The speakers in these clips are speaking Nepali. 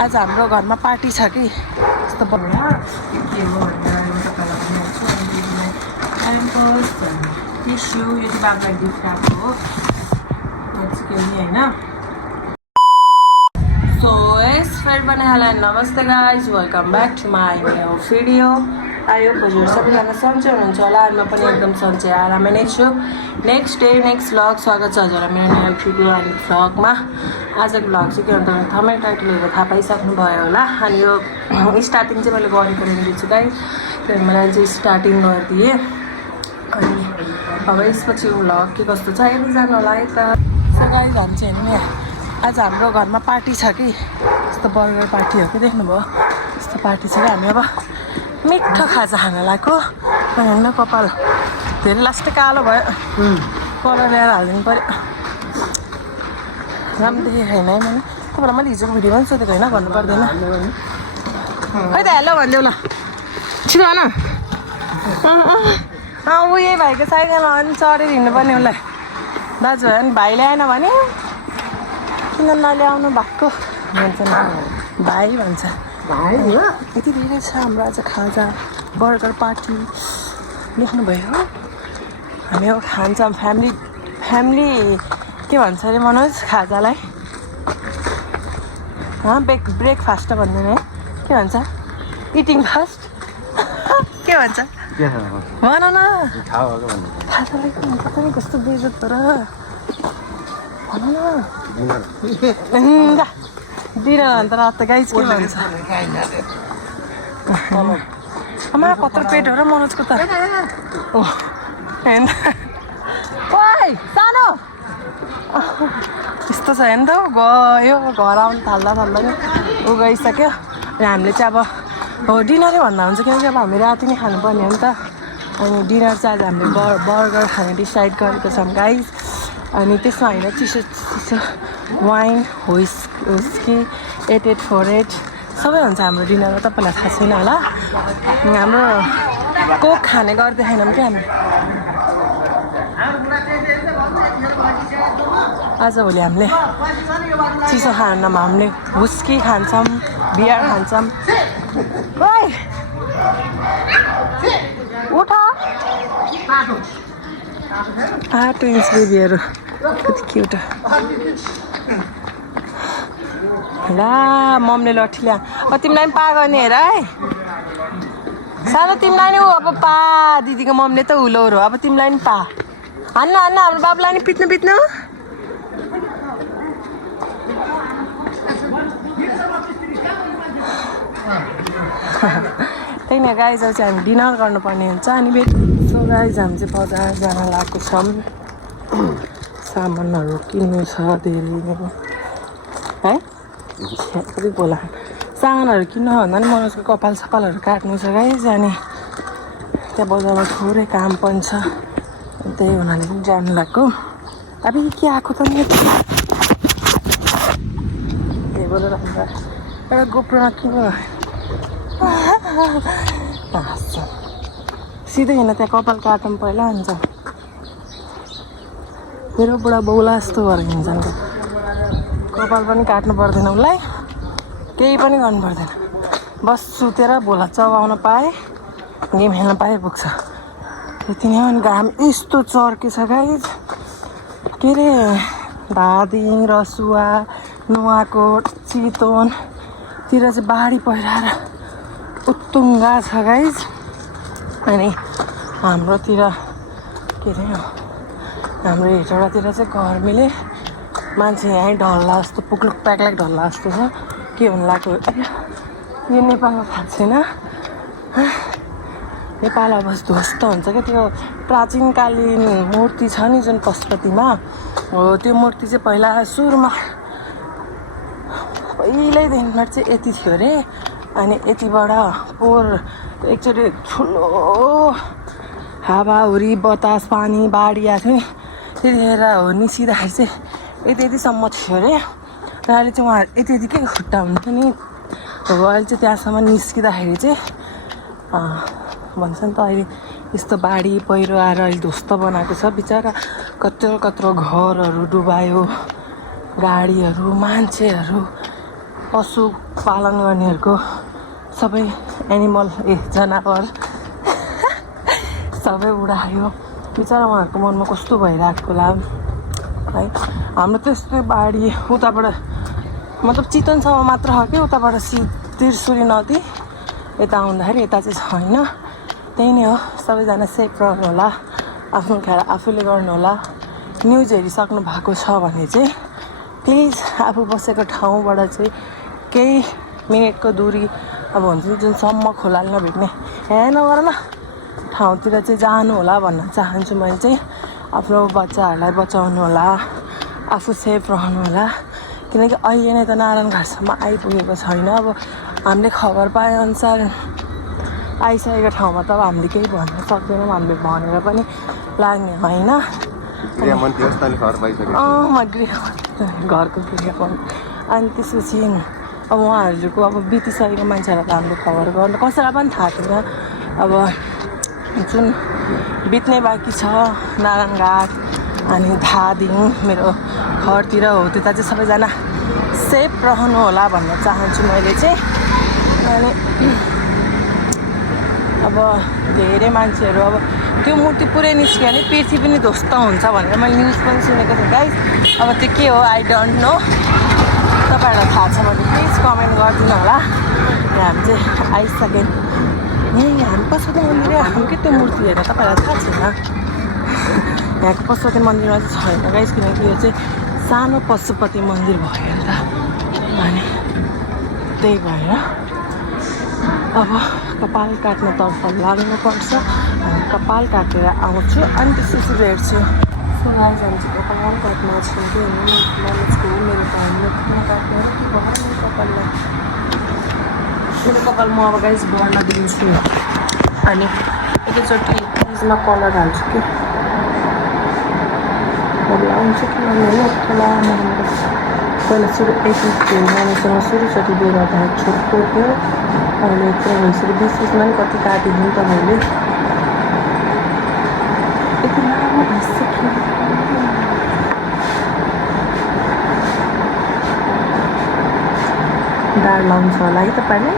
आज हाम्रो घरमा पार्टी छ कि यस्तो बनाउनु के हो भनेर म तपाईँलाई भन्छु टिस्यु यो चाहिँ बाबालाई गिफ्ट आएको हो के नि होइन सो यस फेरि पनि हालाई नमस्ते guys welcome back to my new video आयो हजुर सबैजना सन्चै हुनुहुन्छ होला म पनि एकदम सन्चै आरामै नै छु नेक्स्ट डे नेक्स्ट भ्लग स्वागत छ हजुरलाई मेरो नयाँ भिडियो अनि भ्लगमा आजको भ्लग चाहिँ के भन्छ थमै टाइटल हेरेर थाहा पाइसक्नु भयो होला अनि यो स्टार्टिङ चाहिँ मैले गरेको दिन्छु गाइज त्यही मैले चाहिँ स्टार्टिङ गरिदिएँ अनि अब यसपछि भ्लग के कस्तो छ हेर्नु जानु होला है त सो गाइज हामी चाहिँ हेर्नु आज हाम्रो घरमा पार्टी छ कि यस्तो बर्गर पार्टी हो कि देख्नुभयो यस्तो पार्टी छ कि हामी अब मिठो खाजा खान लाग्यो हेर्नु कपाल धेरै लास्टै कालो भयो कलर ल्याएर हालिदिनु पऱ्यो राम्रो देखेको छैन है मैले तपाईँलाई मैले हिजोको भिडियोमा पनि सोधेको होइन भन्नु पर्दैन खै त हेलो भनिदेऊ ल छिटो भन ऊ यही भाइको साइकलमा पनि चढेर हिँड्नुपर्ने उसलाई दाजुभाइ पनि भाइले आएन भने किन नल्याउनु भएको भन्छ न भाइ भन्छ यति धेरै छ हाम्रो आज खाजा बर्गर पार्टी लेख्नुभयो हामी अब खान्छौँ फ्यामिली के भन्छ अरे मनोज खाजालाई ब्रेकफास्ट भन्दैन है के भन्छ इटिङ फास्ट के भन्छ भन न खाजालाई के भन्छ पनि कस्तो बेजत तर भन न डिनर अन्त रात त गाइज के भन्छ आमा कत्रो पेट हो र मनोजको त हेर्नु ओइ सानो यस्तो छ हेर्नु त गयो घर आउनु थाल्दा नि ऊ गइसक्यो अनि हामीले चाहिँ अब हो डिनरै भन्दा हुन्छ किनकि अब हामी राति नै खानुपर्ने हो नि त अनि डिनर चाहिँ आज हामीले बर्गर खाने डिसाइड गरेको छौँ गाइज अनि त्यसमा होइन चिसो वाइन हुस्की 8848 सबै हुन्छ हाम्रो डिनरमा तपाईँलाई थाहा छैन होला हाम्रो कोक खाने गर्दैनौँ क्या हामी आजभोलि हामीले चिसो खानामा हामीले हुस्की खान्छौँ बियर खान्छौँ ओइ उठ 8 इन्च बेबीहरू कति क्युट ला मम्मीले लट्ठी ल्या तिमीलाई पनि पा गर्ने हेर है सानो तिमीलाई नि अब पा दिदीको मम्मीले त हुलोहरू अब तिमीलाई नि पा हान्न हाम्रो बाबुलाई नि पिट्नु त्यही न गाइज चाहिँ हामी डिनर गर्नुपर्ने हुन्छ अनि सो गाइज हामी चाहिँ बजार जान लागेको छौँ सामानहरू किन्नु छ धेरै है कति बोला सामानहरू किन्नु भन्दा नि मनोजको कपाल सपालहरू काट्नु छ गाइज अनि त्यहाँ बजारमा थोरै काम पनि छ त्यही हुनाले पनि जानु लाग्यो अब के आएको त नि त्यही बोलेर एउटा गोप्रोमा किन्नु सिधै होइन त्यहाँ कपाल काटौँ पहिला हुन्छ मेरो बुढा बौला जस्तो भएर हिँड्छ नि त कपाल पनि काट्नु पर्दैन उसलाई केही पनि गर्नु पर्दैन बस सुतेर भोला चबाउन पाएँ गेम खेल्न पाएँ पुग्छ त्यति नै हो नि घाम यस्तो चर्केछ गाइज के अरे धादिङ रसुवा नुवाकोट चितवनतिर चाहिँ बाढी पहिराएर उत्तुङ्गा छ गाइज अनि हाम्रोतिर के अरे हाम्रो हेटौडातिर चाहिँ गर्मीले मान्छे यहीँ ढल्ला जस्तो पुक्लुक प्याक्लाक ढल्ला जस्तो छ के हुनु लाग्यो यो नेपालमा थाहा छैन नेपाल अब ध्वस्त हुन्छ क्या त्यो प्राचीनकालीन मूर्ति छ नि जुन पशुपतिमा हो त्यो मूर्ति चाहिँ पहिला सुरुमा पहिल्यैदेखि चाहिँ यति थियो अरे अनि यतिबाट पोहोर एकचोटि ठुलो हावाहुरी बतास पानी बाढी आएको थियो नि त्यतिखेर हो निस्किँदाखेरि चाहिँ यतिसम्म थियो अरे र अहिले चाहिँ उहाँ यतिकै खुट्टा हुन्थ्यो नि हो अहिले चाहिँ त्यहाँसम्म निस्किँदाखेरि चाहिँ भन्छ नि त अहिले यस्तो बाढी पहिरो आएर अहिले ध्वस्त बनाएको छ बिचरा कत्रो घरहरू डुबायो गाडीहरू मान्छेहरू पशु पालन गर्नेहरूको सबै एनिमल जनावर सबै उडायो। बिचरा उहाँहरूको मनमा कस्तो भइरहेको होला है। हाम्रो त्यस्तै बाढी उताबाट मतलब चितवनसम्म मात्र हो कि उताबाट त्रिशुली नदी यता आउँदाखेरि यता चाहिँ छैन। त्यही नै हो, सबैजना सेफ रहनु होला, आफ्नो ख्याल आफूले गर्नु होला। न्युज हेरिसक्नु भएको छ भने चाहिँ प्लिज आफू बसेको ठाउँबाट चाहिँ केही मिनटको दूरी अब हुन्छ नि जुनसम्म खोलाले नभेट्ने नगर न ठाउँतिर चाहिँ जानु होला भन्न चाहन्छु। मैले चाहिँ आफ्नो बच्चाहरूलाई बचाउनु होला, आफू सेफ रहनु होला। किनकि अहिले नै त नारायणघाटसम्म आइपुगेको छैन। अब हामीले खबर पाएअनुसार आइसकेको ठाउँमा त अब हामीले केही भन्न सक्दैनौँ, हामीले भनेर पनि लाग्ने होइन। घरको गृहमन्त्री अनि त्यसपछि अब उहाँहरूको अब बितिसकेको मान्छेहरूलाई त हामीले खबर गर्नु कसैलाई पनि थाहा थिएन। अब जुन बित्ने बाँकी छ नारायणघाट अनि धादिङ मेरो घरतिर हो त्यता चाहिँ सबैजना सेफ रहनु होला भन्न चाहन्छु मैले चाहिँ। अनि अब धेरै मान्छेहरू अब त्यो मूर्ति पुरै निस्क्यो भने पृथ्वी पनि ध्वस्त हुन्छ भनेर मैले न्युज पनि सुनेको थिएँ गाइस। अब त्यो के हो आई डोन्ट नो, तपाईँहरूलाई थाहा छ भने प्लिज कमेन्ट गरिदिनु होला। यहाँ हामी चाहिँ आइसक्यौँ। यहीँ हामी पशुपति मन्दिर आयौँ कि त्यो मूर्ति हेरेर तपाईँहरूलाई थाहा छैन। यहाँको पशुपति मन्दिरमा चाहिँ छैन गाइस, किनकि यो चाहिँ सानो पशुपति मन्दिर भयो नि त। अनि त्यही भएर अब कपाल काट्नतर्फ लाग्नुपर्छ। अनि कपाल काटेर आउँछु अनि त्यसपछि भेट्छु। सो गाइस हामी चाहिँ कपाल काट्न छौँ कि नलेजको मेरो भाइले काट्नु के भयो मेरो कपाललाई। मेरो कपाल म अब गाइस बढ्न दिन्छु अनि एकैचोटि त्यसमा कलर हाल्छु कि लाउँछु कि लाउनु लामो पहिला सुरु एकचोटि नानीसँग सुरुचोटि बिहे गर्दाखेरि छोटो थियो। अहिले यत्रो भइसक्यो, 20-20मा पनि कति काटिदिउँ त मैले। यति लामो भइसक्यो। दार लाउँछ होला है तपाईँले,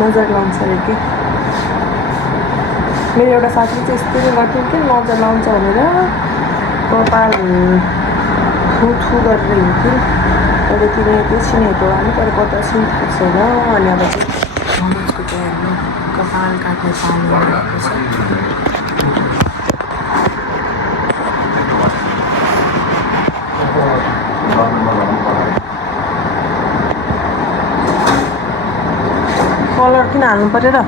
नजर लाउँछ अरे कि। मेरो एउटा साथी चाहिँ यस्तो गर्थ्यो कि नजर लाउँछ भनेर कपाल थु गरेर हिँड्थ्यो। अहिले तिनी एकैछिन हेर्नु अनि तर बतासिन थाहा छैन। अनि अब चाहिँ मनोजको चाहिँ हेर्नु कपाल काट्ने पानी भएको छ। कलर किन हाल्नु पऱ्यो र?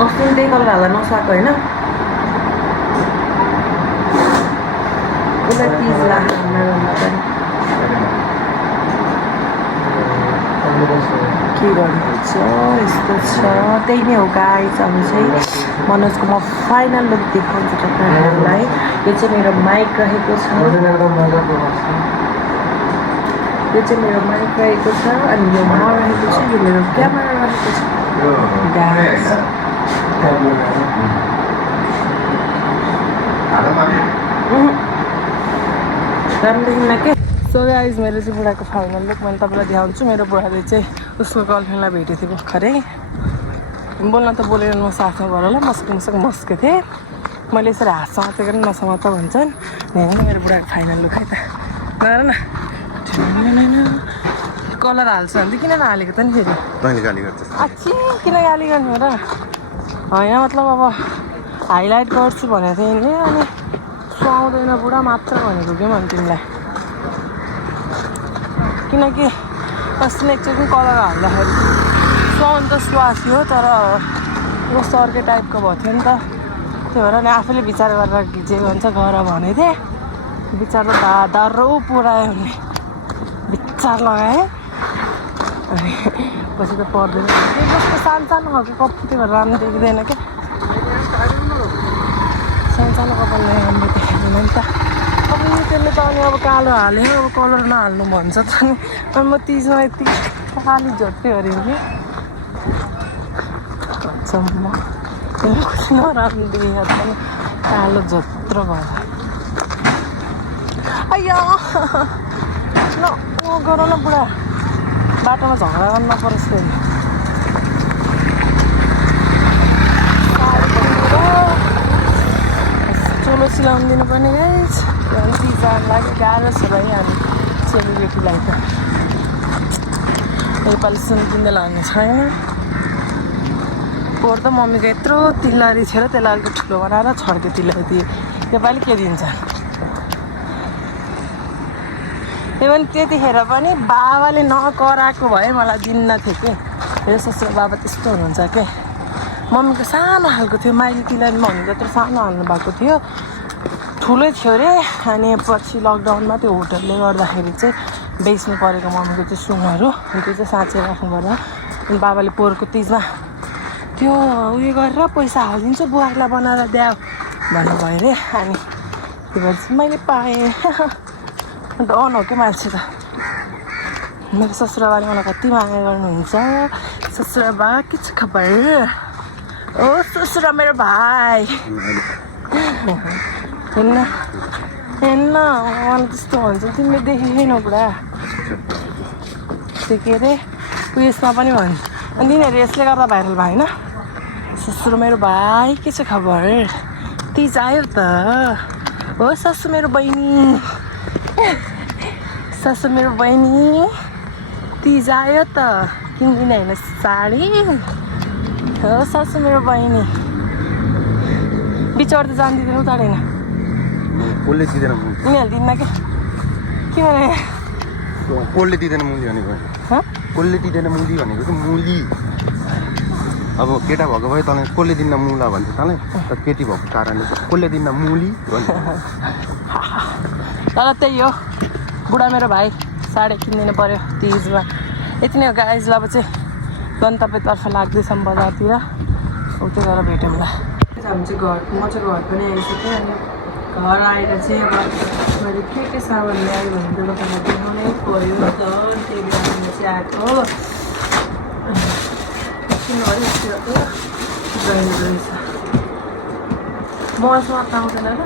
अस्ति पनि त्यही कलर हाल्दा नसकेको होइन। उसलाई तिज लाग्छ के गर्नुहुन्छ यस्तो छ। त्यही नै हो गाइस। अब चाहिँ मनोजको म फाइनल लुक देखाउँछु तपाईँहरूलाई। यो चाहिँ मेरो माइक रहेको छ, यो चाहिँ मेरो माइक रहेको छ अनि यो म रहेको छ, यो मेरो क्यामेरा रहेको छ गाइस। राम्रो देखिन्न के। सो गाइस मेरो चाहिँ बुढाको फाइनल लुक मैले तपाईँलाई देखाउँछु। मेरो बुढाले चाहिँ उसको गर्लफ्रेन्डलाई भेटेको थियो भर्खरै। बोल्न त बोलेर म साथमा भएर होला मस्केको थिएँ मैले। यसरी हात समातेको नसमात भन्छन्। मेरो बुढाको फाइनल लुक है त। नगर न कलर हाल्छ भने किन नहालेको त नि फेरि? अच्छी किन गाली गर्नु र? होइन मतलब अब हाइलाइट गर्छु भनेको थिएँ नि। अनि सुहाउँदैन बुढा मात्र भनेको कि मैले तिमीलाई। किनकि अस्ति एकचोटि कलर हाल्दाखेरि सुहाउनु त सुहाएको थियो तर कस्तो अर्कै टाइपको भएको थियो नि त। त्यही भएर नि आफूले विचार गरेर जे भन्छ गर भनेको थिएँ। विचार त दर्रो पुऱ्यायो भने विचार लगाएँ। अनि पछि त पर्दैन जस्तो सानो खालको कप। त्यही भएर राम्रो देखिँदैन क्या। सानो कपाललाई राम्रो देखाइदिनु नि त। अब त्यसले त अनि अब कालो हाल्यो अब कलर नहाल्नु भन्छ त नि। अनि म तिजमा यति खाली झोट्यो अरे कि म नराम्रो देखेको पनि कालो झोत्रो भयो। अಯ್ಯೋ गर न बुढा बाटोमा झगडा गर्न नपरोस् फेरि चोलो सिलाउनु दिनुपर्ने गाइस जान लाग्यो गाह्रो छ भाइ हामी चेलीबेटीलाई त योपालि सुन किन्दै लाने छैन पोहोर त मम्मीको यत्रो तिलहरी थियो र त्यसलाई अलिक ठुलो बनाएर छड्के तिलहरी दिए योपालि के दिन्छ त्यो पनि त्यतिखेर पनि बाबाले नकराएको भए मलाई दिन्न थियो कि यो ससुरा बाबा त्यस्तो हुनुहुन्छ के मम्मीको सानो खालको थियो माइली तिलहरीमा हुनु जत्रो सानो हाल्नु भएको थियो ठुलै थियो अरे अनि पछि लकडाउनमा त्यो होटलले गर्दाखेरि चाहिँ बेच्नु परेको मम्मीको त्यो सुनहरू अनि त्यो चाहिँ साँचेर राख्नु पर्यो अनि बाबाले पोहोरको तिजमा त्यो उयो गरेर पैसा हालिदिन्छु बुहारीलाई बनाएर द्याऊ भन्नुभयो अरे अनि त्यो भएर चाहिँ मैले पाएँ अन्त अन हो क्या मान्छे त मेरो ससुराबाले मलाई कति माया गर्नुहुन्छ ससुराबा के छ खबर ओ ससुरा मेरो भाइ हेर्न मलाई त्यस्तो भन्छ तिमीले देखेन पुरा त्यो के अरे उयसमा पनि भन्छ अनि तिनीहरू यसले गर्दा भाइरल भयो होइन ससुरा मेरो भाइ के छ खबर तिज आयो त हो ससु मेरो बहिनी ससु मेरो बहिनी तिज आयो त किन्दिनँ होइन साडी हो ससु मेरो बहिनी बिचौर त जान दिँदैन उतारेन कसले दिँदैन उनीहरूले दिन्न क्या के भने कसले दिँदैन मुली भनेको कसले दिँदैन मुली भनेको चाहिँ मुली अब केटा भएको भए तँलाई कसले दिन्न मुला भन्छ तँलाई तर केटी भएको कारणले कसले दिन्न मुली भन्छ तर त्यही हो बुढा मेरो भाइ साडी किनिदिनु पऱ्यो तिजमा यति नै हो गाइज अब चाहिँ गन्तव्यतर्फ लाग्दैछौँ बजारतिर उतै गएर भेटौँला हामी चाहिँ म चाहिँ घर पनि आइसकेँ अनि घर आएर चाहिँ अब मैले के सामान ल्याएँ भने त तपाईँलाई देखाउनै पऱ्यो त त्यही बेला चाहिँ आएको रहेछ मसँग त आउँदैन र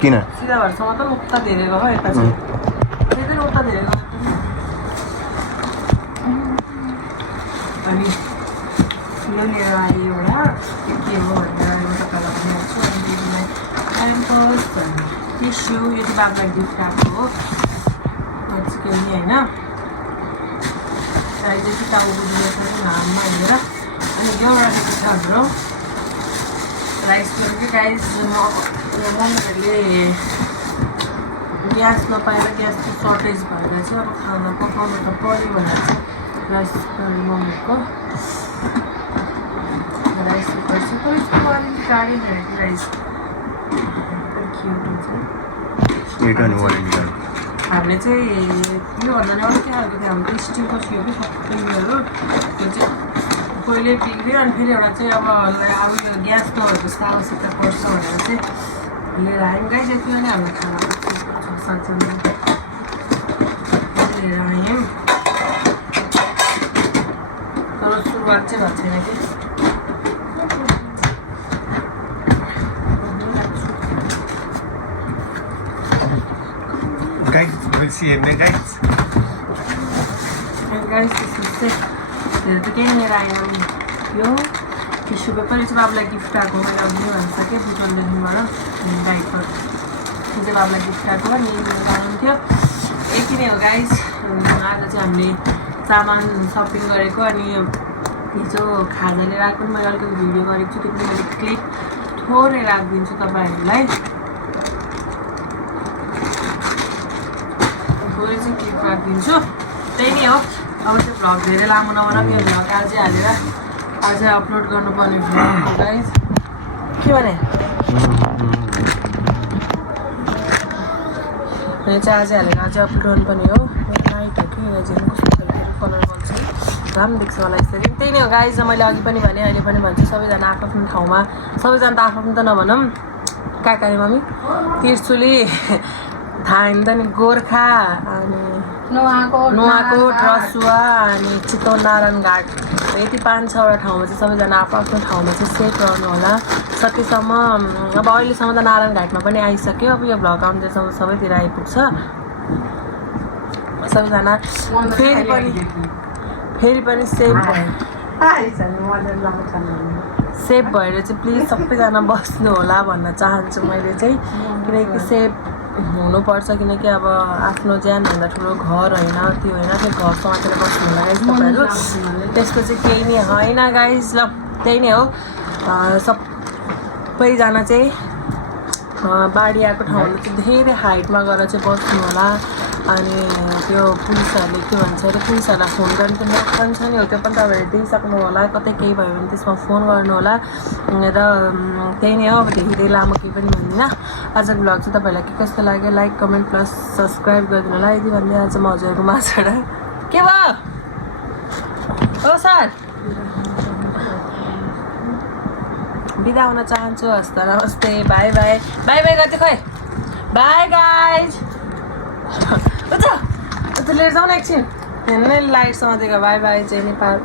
किन सिधा भएरसम्म त उता धेरै गयो यता चाहिँ त्यही पनि उता धेरै गयो अनि यो लिएर आएँ एउटा के हो भनेर एउटा तपाईँलाई भनिहाल्छु अनि दिदीलाई प्याम्पर्स भन्ने टिस्यु यो चाहिँ बाबालाई गिफ्ट आएको हो चिकन होइन अहिले चाहिँ टाउको घाममा हिँडेर अनि यो राखेको छ हाम्रो राइस कुकर गाइस मम्मीहरूले ग्यास नपाएर ग्यासको सर्टेज भएर चाहिँ अब खाना पकाउनु त पऱ्यो भनेर चाहिँ राइस कुकर मम्मीको राइस कुकर चाहिँ त्यसको अलिकति गाडी भनेको राइस क्युट हुन्छ हामीले चाहिँ योभन्दा नि अलिक खालको थियो हाम्रो स्टिलको थियो कि सबैहरू त्यो चाहिँ कहिले टिक्यो अनि फेरि एउटा चाहिँ अब यो ग्यास नभएको जस्तो आवश्यकता पर्छ भनेर चाहिँ लिएर आयौँ गाइस यतिमा नै हाम्रो खाना साँच्चै लिएर आयौँ तर सुरुवात चाहिँ भएको छैन कि guys we'll see you next guys त्यसपछि चाहिँ केही लिएर आयौँ यो टिस्यु पेपर चाहिँ बाबुलाई गिफ्ट आएको मैले अघि नै भनिसकेँ बुटलदेखिबाट डाइपर त्यो चाहिँ बाबुलाई गिफ्ट आएको नि हुन्थ्यो यति नै हो गाइस आज चाहिँ हामीले सामान सपिङ गरेको अनि हिजो खाजा लिएर आएको पनि मैले अलिकति भिडियो गरेको छु त्यो पनि मैले क्लिप थोरै राखिदिन्छु तपाईँहरूलाई थोरै चाहिँ क्लिप राखिदिन्छु त्यही नै हो अब त्यो भ्लग धेरै लामो नभएर यो भ्लग आजै हालेर अझै अपलोड गर्नुपर्ने भ्लग हो गाइस के भने यो चाहिँ अझै हालेर अझै अपलोड गर्नुपर्ने हो नाइट हो कि कस्तो खालको कलर बल्छ राम्रो देख्छ मलाई यसरी त्यही नै हो गाइस मैले अघि पनि भने अहिले पनि भन्छु सबैजना आफ्नो ठाउँमा सबैजना त आफ्नो त नभनौँ काकाले मम्मी तिर्चुली थाहा होइन त नि गोर्खा अनि नुवाकोट रसुवा अनि चितवन नारायण घाट यति 5-6वटा ठाउँमा चाहिँ सबैजना आफ्नो ठाउँमा चाहिँ सेफ रहनु होला सकेसम्म अब अहिलेसम्म त नारायण घाटमा पनि आइसक्यो अब यो भ्लग आउँदैसम्म सबैतिर आइपुग्छ सबैजना फेरि पनि सेफ भयो सेफ भएर चाहिँ प्लिज सबैजना बस्नु होला भन्न चाहन्छु मैले चाहिँ किनकि सेफ हुनुपर्छ किनकि अब आफ्नो ज्यानभन्दा ठुलो घर होइन त्यो होइन त्यो घर समातेर बस्नु होला गाइज तपाईँहरू त्यस्तो चाहिँ केही नै होइन गाइज ल त्यही नै हो सबैजना चाहिँ बाढी आएको ठाउँमा चाहिँ धेरै हाइटमा गएर चाहिँ बस्नु होला अनि त्यो पुलिसहरूले के भन्छ अरे पुलिसहरूलाई फोन गर्ने त्यो नेट पनि छ नि हो त्यो पनि तपाईँहरूले दिइसक्नु होला कतै केही भयो भने त्यसमा फोन गर्नु होला र त्यही नै हो अब धेरै लामो केही पनि भन्दिनँ आजको भ्लग चाहिँ तपाईँहरूलाई के कस्तो लाग्यो लाइक कमेन्ट प्लस सब्सक्राइब गरिदिनु होला यदि भन्दै आज म हजुरहरू माझबाट के भयो हो सर बिदा हुन चाहन्छु हस्त नमस्ते बाई बाई बाई बाई गर्दै खोइ बाई गाइज लिएर जाउँ न एकछिन हेर्नु नै लाइट समातेको बाई बाई जय नेपाल